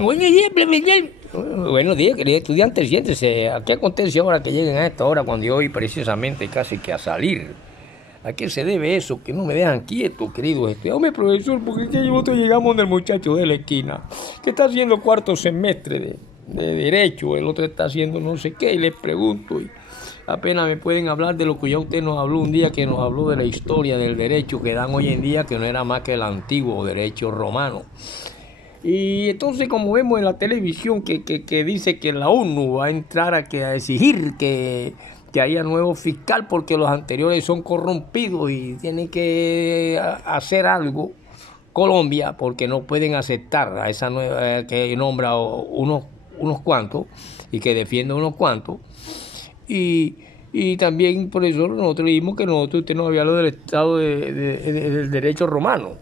Bueno, buenos días, queridos estudiantes, siéntese. ¿A qué acontece ahora que lleguen a esta hora cuando yo voy precisamente casi que a salir? ¿A qué se debe eso? Que no me dejan quieto, queridos estudiantes. Hombre, profesor, porque es que nosotros llegamos del muchacho de la esquina, que está haciendo cuarto semestre de Derecho, el otro está haciendo no sé qué, y les pregunto, y apenas me pueden hablar de lo que ya usted nos habló un día, que nos habló de la historia del derecho que dan hoy en día, que no era más que el antiguo derecho romano. Y entonces, como vemos en la televisión que dice que la ONU va a entrar a exigir que haya nuevo fiscal porque los anteriores son corrompidos y tienen que hacer algo, Colombia, porque no pueden aceptar a esa nueva que nombra unos cuantos y que defiende unos cuantos. Y también por eso nosotros dijimos que usted nos había hablado del Estado del derecho romano.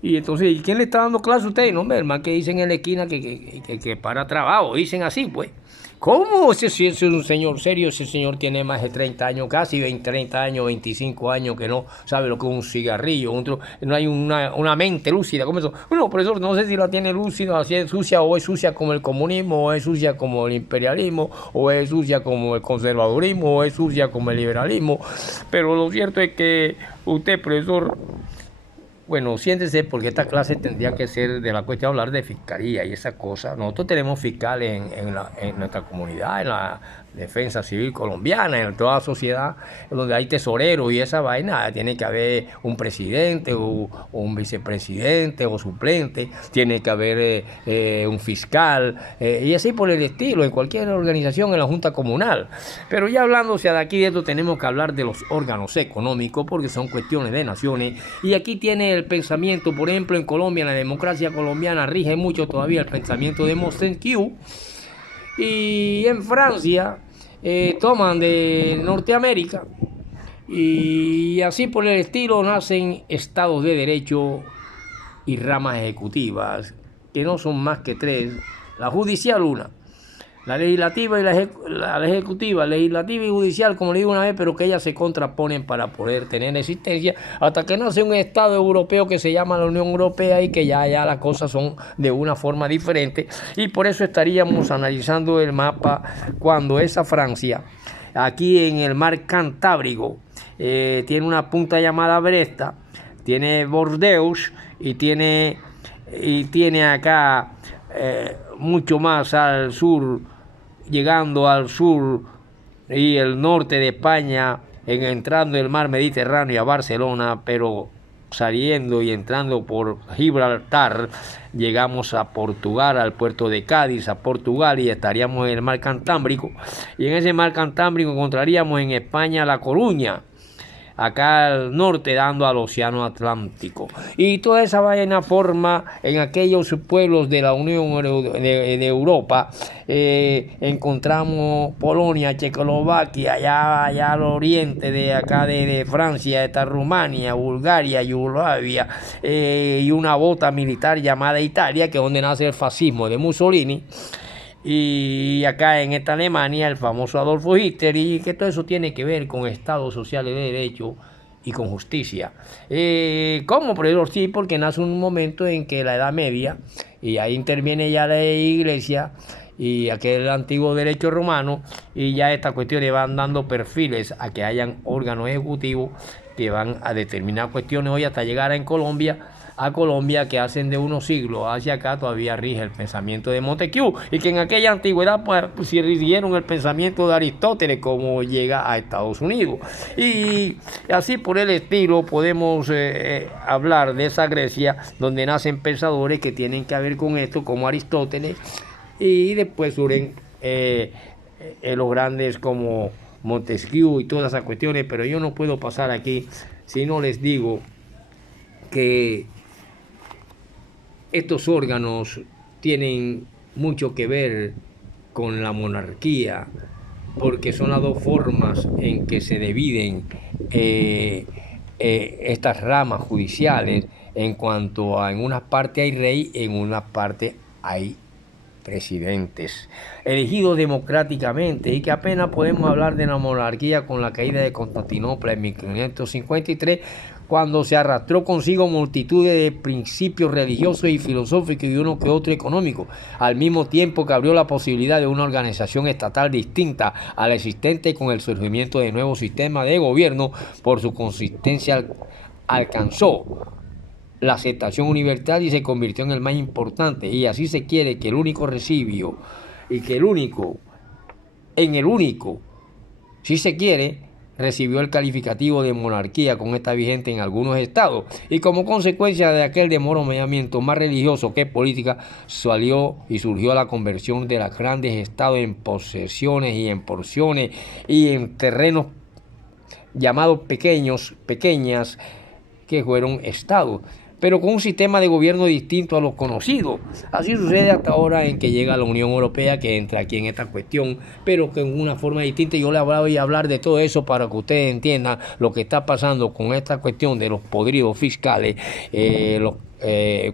Y entonces, ¿y quién le está dando clase a usted? No, el man que dicen en la esquina que para trabajo, dicen así, pues. ¿Cómo? Ese es un señor serio, ese señor tiene más de 30 años, casi 20, 30 años, 25 años, que no sabe lo que es un cigarrillo, no hay una mente lúcida, como eso. Bueno, profesor, no sé si la tiene lúcida, si es sucia, o es sucia como el comunismo, o es sucia como el imperialismo, o es sucia como el conservadurismo, o es sucia como el liberalismo, pero lo cierto es que usted, profesor, bueno, siéntese porque esta clase tendría que ser de la cuestión de hablar de fiscalía y esas cosas. Nosotros tenemos fiscales en nuestra comunidad, en la defensa civil colombiana, en toda la sociedad, donde hay tesoreros y esa vaina. Tiene que haber un presidente o un vicepresidente o suplente, tiene que haber un fiscal y así por el estilo, en cualquier organización, en la Junta Comunal. Pero ya hablándose de aquí de esto, tenemos que hablar de los órganos económicos porque son cuestiones de naciones. Y aquí tiene el pensamiento, por ejemplo, en Colombia, en la democracia colombiana rige mucho todavía el pensamiento de Montesquieu, y en Francia toman de Norteamérica, y así por el estilo nacen estados de derecho y ramas ejecutivas, que no son más que tres: la judicial una, la legislativa y la ejecutiva, legislativa y judicial, como le digo una vez, pero que ellas se contraponen para poder tener existencia hasta que nace un Estado europeo que se llama la Unión Europea y que ya las cosas son de una forma diferente. Y por eso estaríamos analizando el mapa cuando esa Francia, aquí en el mar Cantábrico, tiene una punta llamada Bresta, tiene Bordeaux y tiene acá mucho más al sur, llegando al sur y el norte de España, entrando el mar Mediterráneo a Barcelona, pero saliendo y entrando por Gibraltar, llegamos a Portugal, al puerto de Cádiz, a Portugal, y estaríamos en el mar Cantábrico. Y en ese mar Cantábrico encontraríamos en España La Coruña, acá al norte dando al océano Atlántico. Y toda esa vaina forma en aquellos pueblos de la Unión de Europa. Encontramos Polonia, Checoslovaquia, allá al oriente de acá de Francia, está Rumania, Bulgaria, Yugoslavia, y una bota militar llamada Italia, que es donde nace el fascismo de Mussolini. Y acá en esta Alemania el famoso Adolfo Hitler, y que todo eso tiene que ver con estados sociales de derecho y con justicia. ¿Cómo, profesor? Sí, porque nace un momento en que la Edad Media, y ahí interviene ya la Iglesia y aquel antiguo derecho romano, y ya estas cuestiones van dando perfiles a que hayan órganos ejecutivos que van a determinar cuestiones hoy hasta llegar a Colombia, que hacen de unos siglos hacia acá todavía rige el pensamiento de Montesquieu, y que en aquella antigüedad pues si rigieron el pensamiento de Aristóteles, como llega a Estados Unidos. Y así por el estilo podemos hablar de esa Grecia donde nacen pensadores que tienen que ver con esto, como Aristóteles, y después surgen los grandes como Montesquieu y todas esas cuestiones. Pero yo no puedo pasar aquí si no les digo que estos órganos tienen mucho que ver con la monarquía, porque son las dos formas en que se dividen estas ramas judiciales, en cuanto a en una parte hay rey, en una parte hay presidentes elegidos democráticamente, y que apenas podemos hablar de la monarquía con la caída de Constantinopla en 1553, cuando se arrastró consigo multitudes de principios religiosos y filosóficos y uno que otro económico, al mismo tiempo que abrió la posibilidad de una organización estatal distinta a la existente con el surgimiento de nuevos sistemas de gobierno. Por su consistencia alcanzó la aceptación universal y se convirtió en el más importante, y así se quiere que el único recibió y que el único, si se quiere, recibió el calificativo de monarquía con esta vigente en algunos estados, y como consecuencia de aquel desmoronamiento más religioso que política, salió y surgió la conversión de los grandes estados en posesiones y en porciones y en terrenos llamados pequeñas, que fueron estados, pero con un sistema de gobierno distinto a los conocidos. Así sucede hasta ahora en que llega la Unión Europea, que entra aquí en esta cuestión, pero que en una forma distinta. Yo le voy a hablar de todo eso para que ustedes entiendan lo que está pasando con esta cuestión de los podridos fiscales, los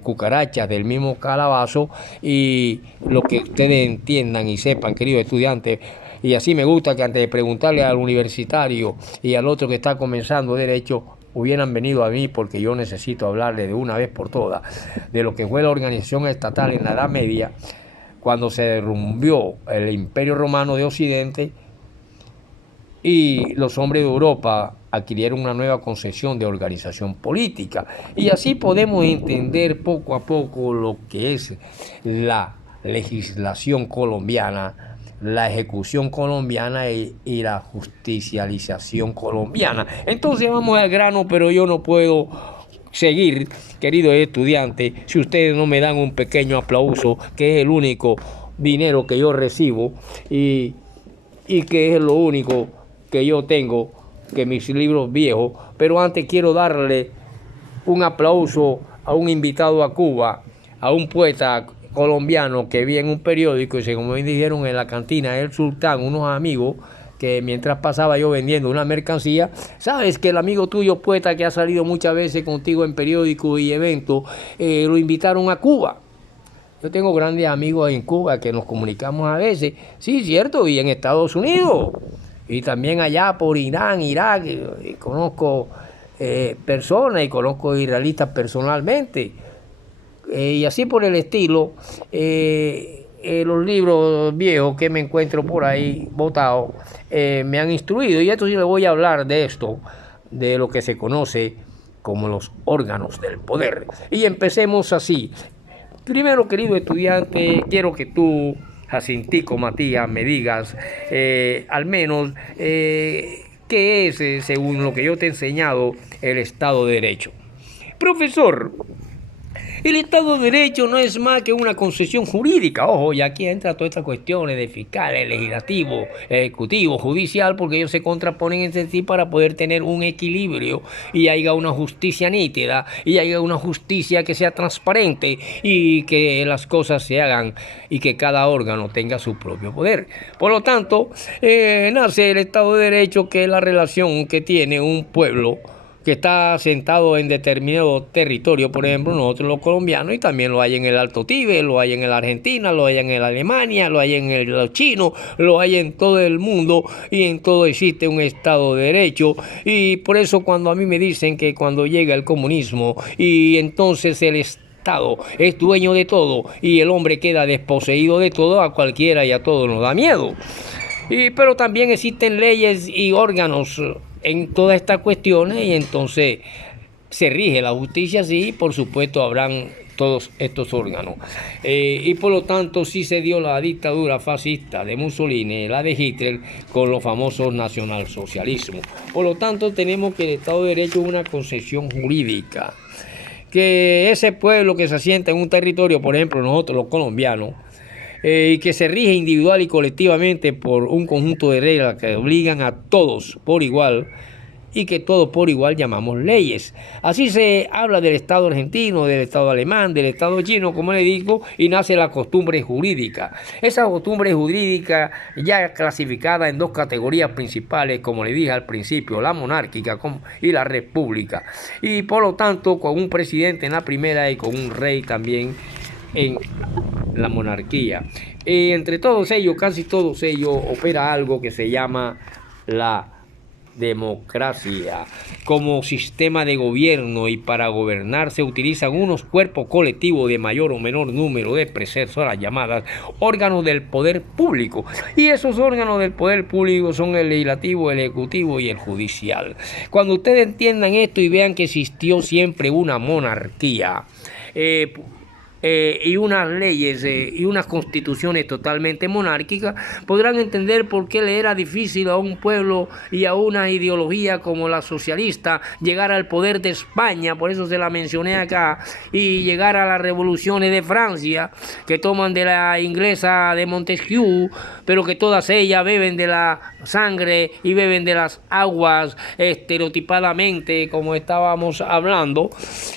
cucarachas del mismo calabazo, y lo que ustedes entiendan y sepan, queridos estudiantes. Y así me gusta que antes de preguntarle al universitario y al otro que está comenzando derecho, hubieran venido a mí, porque yo necesito hablarle de una vez por todas de lo que fue la organización estatal en la Edad Media, cuando se derrumbió el Imperio Romano de Occidente y los hombres de Europa adquirieron una nueva concepción de organización política. Y así podemos entender poco a poco lo que es la legislación colombiana, la ejecución colombiana y la justicialización colombiana. Entonces vamos al grano, pero yo no puedo seguir, queridos estudiantes, si ustedes no me dan un pequeño aplauso, que es el único dinero que yo recibo y que es lo único que yo tengo, que mis libros viejos. Pero antes quiero darle un aplauso a un invitado a Cuba, a un poeta colombiano que vi en un periódico, y según me dijeron en la cantina El Sultán, unos amigos, que mientras pasaba yo vendiendo una mercancía, sabes que el amigo tuyo poeta que ha salido muchas veces contigo en periódicos y eventos, lo invitaron a Cuba. Yo tengo grandes amigos en Cuba que nos comunicamos a veces, sí, cierto, y en Estados Unidos, y también allá por Irán, Irak, y conozco personas y conozco israelitas personalmente. Y así por el estilo, los libros viejos que me encuentro por ahí botados me han instruido, y esto sí les voy a hablar de esto, de lo que se conoce como los órganos del poder. Y empecemos así. Primero, querido estudiante, quiero que tú, Jacintico Matías, me digas al menos qué es, según lo que yo te he enseñado, el Estado de Derecho. Profesor, el Estado de Derecho no es más que una concesión jurídica. Ojo, y aquí entra todas estas cuestiones de fiscales, legislativo, ejecutivo, judicial, porque ellos se contraponen entre sí para poder tener un equilibrio y haya una justicia nítida y haya una justicia que sea transparente y que las cosas se hagan y que cada órgano tenga su propio poder. Por lo tanto, nace el Estado de Derecho, que es la relación que tiene un pueblo que está asentado en determinado territorio. Por ejemplo, nosotros los colombianos, y también lo hay en el Alto Tíbet, lo hay en la Argentina, lo hay en la Alemania, lo hay en los chinos, lo hay en todo el mundo, y en todo existe un Estado de Derecho. Y por eso cuando a mí me dicen que cuando llega el comunismo y entonces el Estado es dueño de todo y el hombre queda desposeído de todo, a cualquiera y a todos nos da miedo. Pero también existen leyes y órganos en todas estas cuestiones, y entonces se rige la justicia así, y por supuesto habrán todos estos órganos. Y por lo tanto sí se dio la dictadura fascista de Mussolini, la de Hitler, con los famosos nacionalsocialismos. Por lo tanto tenemos que el Estado de Derecho es una concepción jurídica, que ese pueblo que se asienta en un territorio, por ejemplo nosotros los colombianos, y que se rige individual y colectivamente por un conjunto de reglas que obligan a todos por igual, y que todos por igual llamamos leyes. Así se habla del Estado argentino, del Estado alemán, del Estado chino, como le digo, y nace la costumbre jurídica. Esa costumbre jurídica ya clasificada en dos categorías principales, como le dije al principio, la monárquica y la república. Y por lo tanto, con un presidente en la primera y con un rey también en la monarquía. Entre todos ellos, casi todos ellos, opera algo que se llama la democracia como sistema de gobierno, y para gobernar se utilizan unos cuerpos colectivos de mayor o menor número de personas llamadas órganos del poder público, y esos órganos del poder público son el legislativo, el ejecutivo y el judicial. Cuando ustedes entiendan esto y vean que existió siempre una monarquía y unas leyes y unas constituciones totalmente monárquicas, podrán entender por qué le era difícil a un pueblo y a una ideología como la socialista llegar al poder de España. Por eso se la mencioné acá, y llegar a las revoluciones de Francia, que toman de la inglesa de Montesquieu, pero que todas ellas beben de la sangre y beben de las aguas estereotipadamente, como estábamos hablando.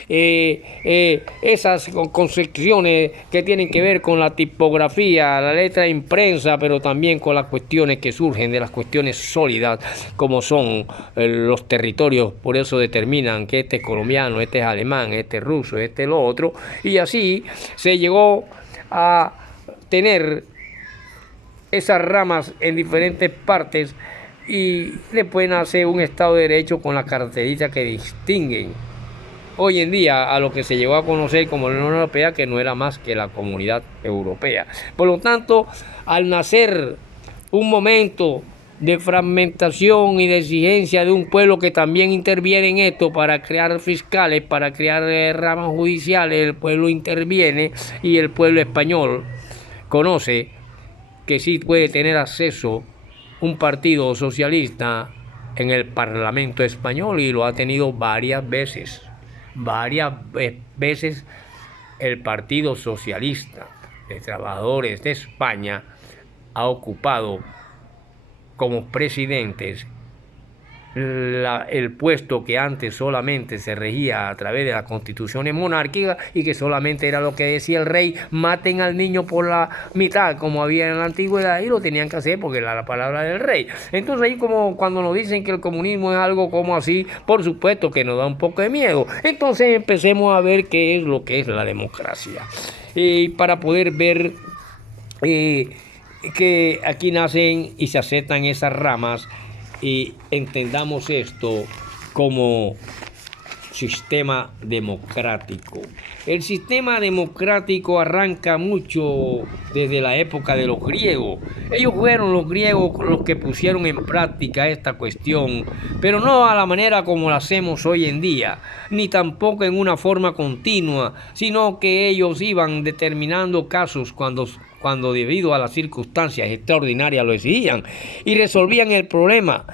Esas concepciones que tienen que ver con la tipografía, la letra impresa, pero también con las cuestiones que surgen de las cuestiones sólidas, como son los territorios. Por eso determinan que este es colombiano, este es alemán, este es ruso, este es lo otro, y así se llegó a tener esas ramas en diferentes partes, y le pueden hacer un Estado de Derecho con las características que distinguen hoy en día a lo que se llegó a conocer como la Unión Europea, que no era más que la Comunidad Europea. Por lo tanto, al nacer un momento de fragmentación y de exigencia de un pueblo que también interviene en esto para crear fiscales, para crear ramas judiciales, el pueblo interviene, y el pueblo español conoce que sí puede tener acceso un partido socialista en el Parlamento español, y lo ha tenido varias veces. Varias veces el Partido Socialista de Trabajadores de España ha ocupado como presidentes el puesto que antes solamente se regía a través de las constituciones monárquicas, y que solamente era lo que decía el rey: maten al niño por la mitad, como había en la antigüedad, y lo tenían que hacer porque era la palabra del rey. Entonces ahí, como cuando nos dicen que el comunismo es algo como así, por supuesto que nos da un poco de miedo. Entonces empecemos a ver qué es lo que es la democracia, y para poder ver que aquí nacen y se aceptan esas ramas, y entendamos esto como sistema democrático. El sistema democrático arranca mucho desde la época de los griegos. Ellos fueron los griegos los que pusieron en práctica esta cuestión, pero no a la manera como la hacemos hoy en día, ni tampoco en una forma continua, sino que ellos iban determinando casos cuando debido a las circunstancias extraordinarias lo exigían, y resolvían el problema.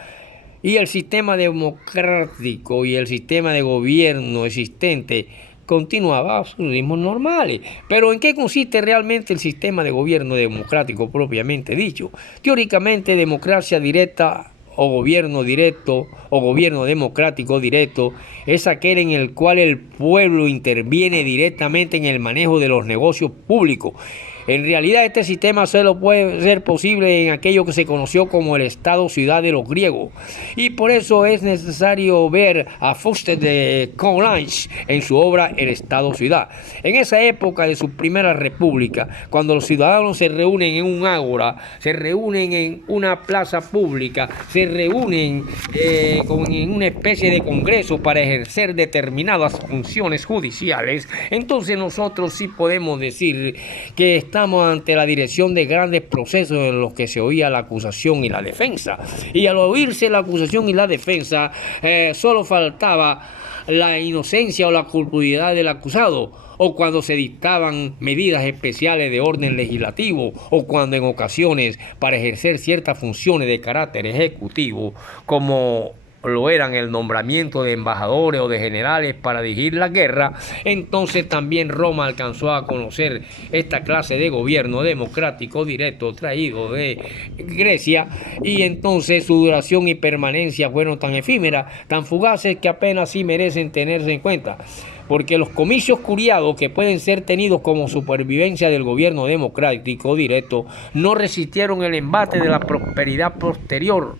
Y el sistema democrático y el sistema de gobierno existente continuaba a sus ritmos normales. Pero ¿en qué consiste realmente el sistema de gobierno democrático propiamente dicho? Teóricamente, democracia directa o gobierno directo o gobierno democrático directo es aquel en el cual el pueblo interviene directamente en el manejo de los negocios públicos. En realidad, este sistema solo puede ser posible en aquello que se conoció como el Estado-ciudad de los griegos, y por eso es necesario ver a Fuster de Coulanges en su obra El Estado-ciudad. En esa época de su primera república, cuando los ciudadanos se reúnen en un ágora, se reúnen en una plaza pública, se reúnen en una especie de congreso para ejercer determinadas funciones judiciales, entonces nosotros sí podemos decir que estamos ante la dirección de grandes procesos en los que se oía la acusación y la defensa. Y al oírse la acusación y la defensa, solo faltaba la inocencia o la culpabilidad del acusado, o cuando se dictaban medidas especiales de orden legislativo, o cuando en ocasiones, para ejercer ciertas funciones de carácter ejecutivo, como lo eran el nombramiento de embajadores o de generales para dirigir la guerra, entonces también Roma alcanzó a conocer esta clase de gobierno democrático directo traído de Grecia, y entonces su duración y permanencia fueron tan efímeras, tan fugaces, que apenas sí merecen tenerse en cuenta. Porque los comicios curiados, que pueden ser tenidos como supervivencia del gobierno democrático directo, no resistieron el embate de la prosperidad posterior,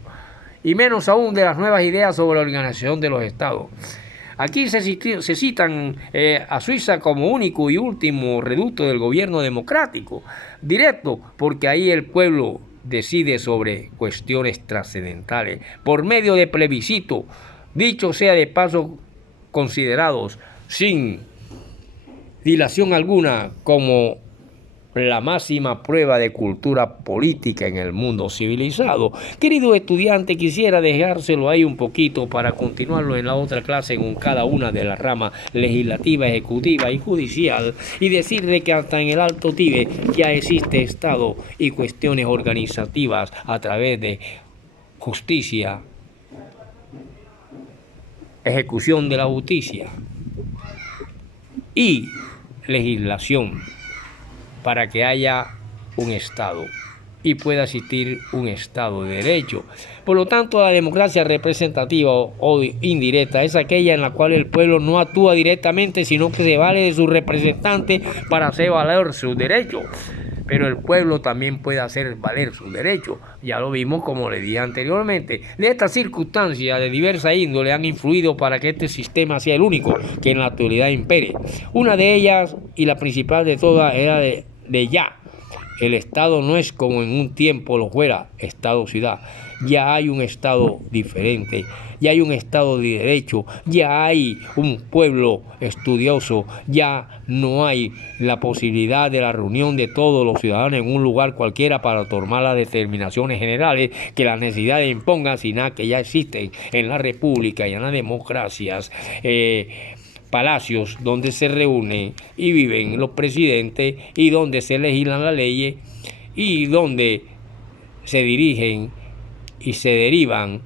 y menos aún de las nuevas ideas sobre la organización de los estados. Aquí se citan a Suiza como único y último reducto del gobierno democrático directo, porque ahí el pueblo decide sobre cuestiones trascendentales por medio de plebiscito, dicho sea de paso, considerados sin dilación alguna como la máxima prueba de cultura política en el mundo civilizado. Querido estudiante, quisiera dejárselo ahí un poquito para continuarlo en la otra clase con cada una de las ramas legislativa, ejecutiva y judicial, y decirle que hasta en el Alto Tíbet ya existe Estado y cuestiones organizativas a través de justicia, ejecución de la justicia y legislación, para que haya un Estado y pueda existir un Estado de Derecho. Por lo tanto, la democracia representativa o indirecta es aquella en la cual el pueblo no actúa directamente, sino que se vale de sus representantes para hacer valer sus derechos. Pero el pueblo también puede hacer valer sus derechos. Ya lo vimos, como le dije anteriormente. De estas circunstancias de diversa índole han influido para que este sistema sea el único que en la actualidad impere. Una de ellas, y la principal de todas, era de ya. El Estado no es como en un tiempo lo fuera, Estado-ciudad. Ya hay un Estado diferente, ya hay un Estado de derecho, ya hay un pueblo estudioso, ya no hay la posibilidad de la reunión de todos los ciudadanos en un lugar cualquiera para tomar las determinaciones generales que las necesidades impongan, sino que ya existen en la República y en las democracias palacios donde se reúnen y viven los presidentes y donde se legislan las leyes y donde se dirigen y se derivan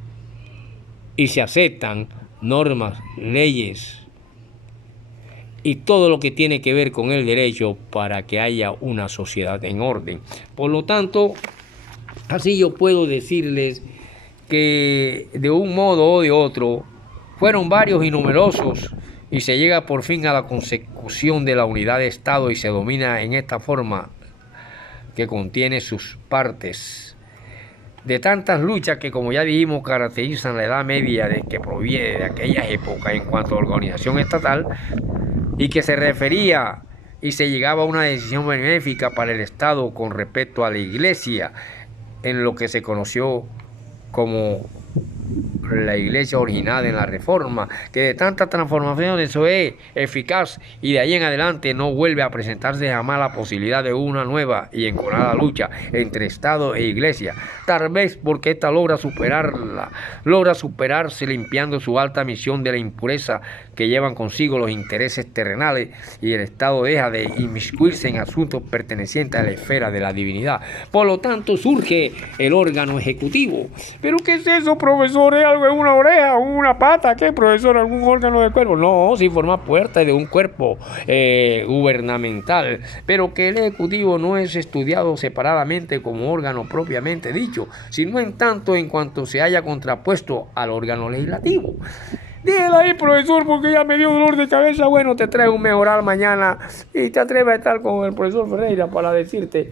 y se aceptan normas, leyes y todo lo que tiene que ver con el derecho para que haya una sociedad en orden. Por lo tanto, así yo puedo decirles que de un modo o de otro fueron varios y numerosos y se llega por fin a la consecución de la unidad de Estado y se domina en esta forma que contiene sus partes. De tantas luchas que, como ya dijimos, caracterizan la Edad Media, que proviene de aquella época en cuanto a organización estatal y que se refería y se llegaba a una decisión benéfica para el Estado con respecto a la Iglesia, en lo que se conoció como la Iglesia originada en la Reforma, que de tantas transformaciones eso es eficaz y de ahí en adelante no vuelve a presentarse jamás la posibilidad de una nueva y enconada lucha entre Estado e Iglesia, tal vez porque ésta logra superarse limpiando su alta misión de la impureza que llevan consigo los intereses terrenales y el Estado deja de inmiscuirse en asuntos pertenecientes a la esfera de la divinidad. Por lo tanto surge el órgano ejecutivo. ¿Pero qué es eso, profesor? ¿Es algo en una oreja o una pata? ¿Qué, profesor? ¿Algún órgano del cuerpo? No, sí forma parte de un cuerpo gubernamental, pero que el ejecutivo no es estudiado separadamente como órgano propiamente dicho, sino en tanto en cuanto se haya contrapuesto al órgano legislativo. Dígale ahí, profesor, porque ya me dio dolor de cabeza. Bueno, te traigo un mejoral mañana y te atreves a estar con el profesor Ferreira para decirte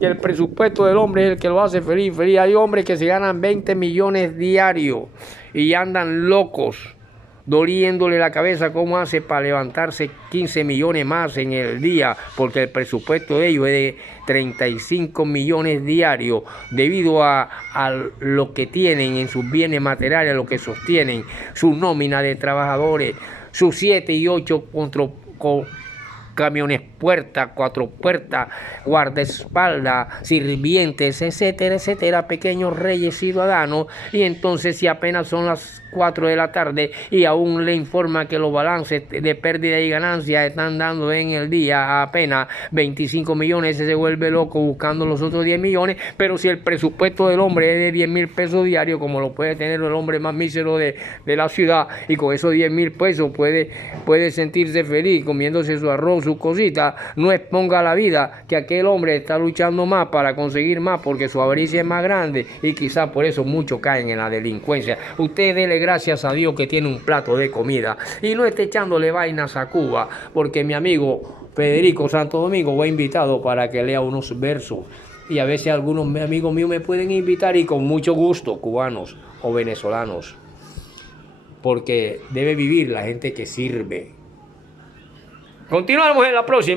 que el presupuesto del hombre es el que lo hace feliz. Hay hombres que se ganan 20 millones diarios y andan locos, doliéndole la cabeza cómo hace para levantarse 15 millones más en el día, porque el presupuesto de ellos es de 35 millones diarios debido a lo que tienen en sus bienes materiales, lo que sostienen, su nómina de trabajadores, sus 7 y 8 camiones puertas, 4 puertas, guardaespaldas, sirvientes, etcétera, etcétera, pequeños reyes ciudadanos. Y entonces, si apenas son las 4 de la tarde y aún le informa que los balances de pérdida y ganancia están dando en el día apenas 25 millones, se vuelve loco buscando los otros 10 millones. Pero si el presupuesto del hombre es de 10,000 pesos diarios, como lo puede tener el hombre más mísero de la ciudad, y con esos 10,000 pesos puede sentirse feliz comiéndose su arroz, su cosita, no exponga la vida que aquel hombre está luchando más para conseguir más porque su avaricia es más grande y quizás por eso muchos caen en la delincuencia. Usted dele gracias a Dios que tiene un plato de comida y no esté echándole vainas a Cuba, porque mi amigo Federico Santo Domingo va invitado para que lea unos versos y a veces algunos amigos míos me pueden invitar y con mucho gusto, cubanos o venezolanos, porque debe vivir la gente que sirve. Continuamos en la próxima.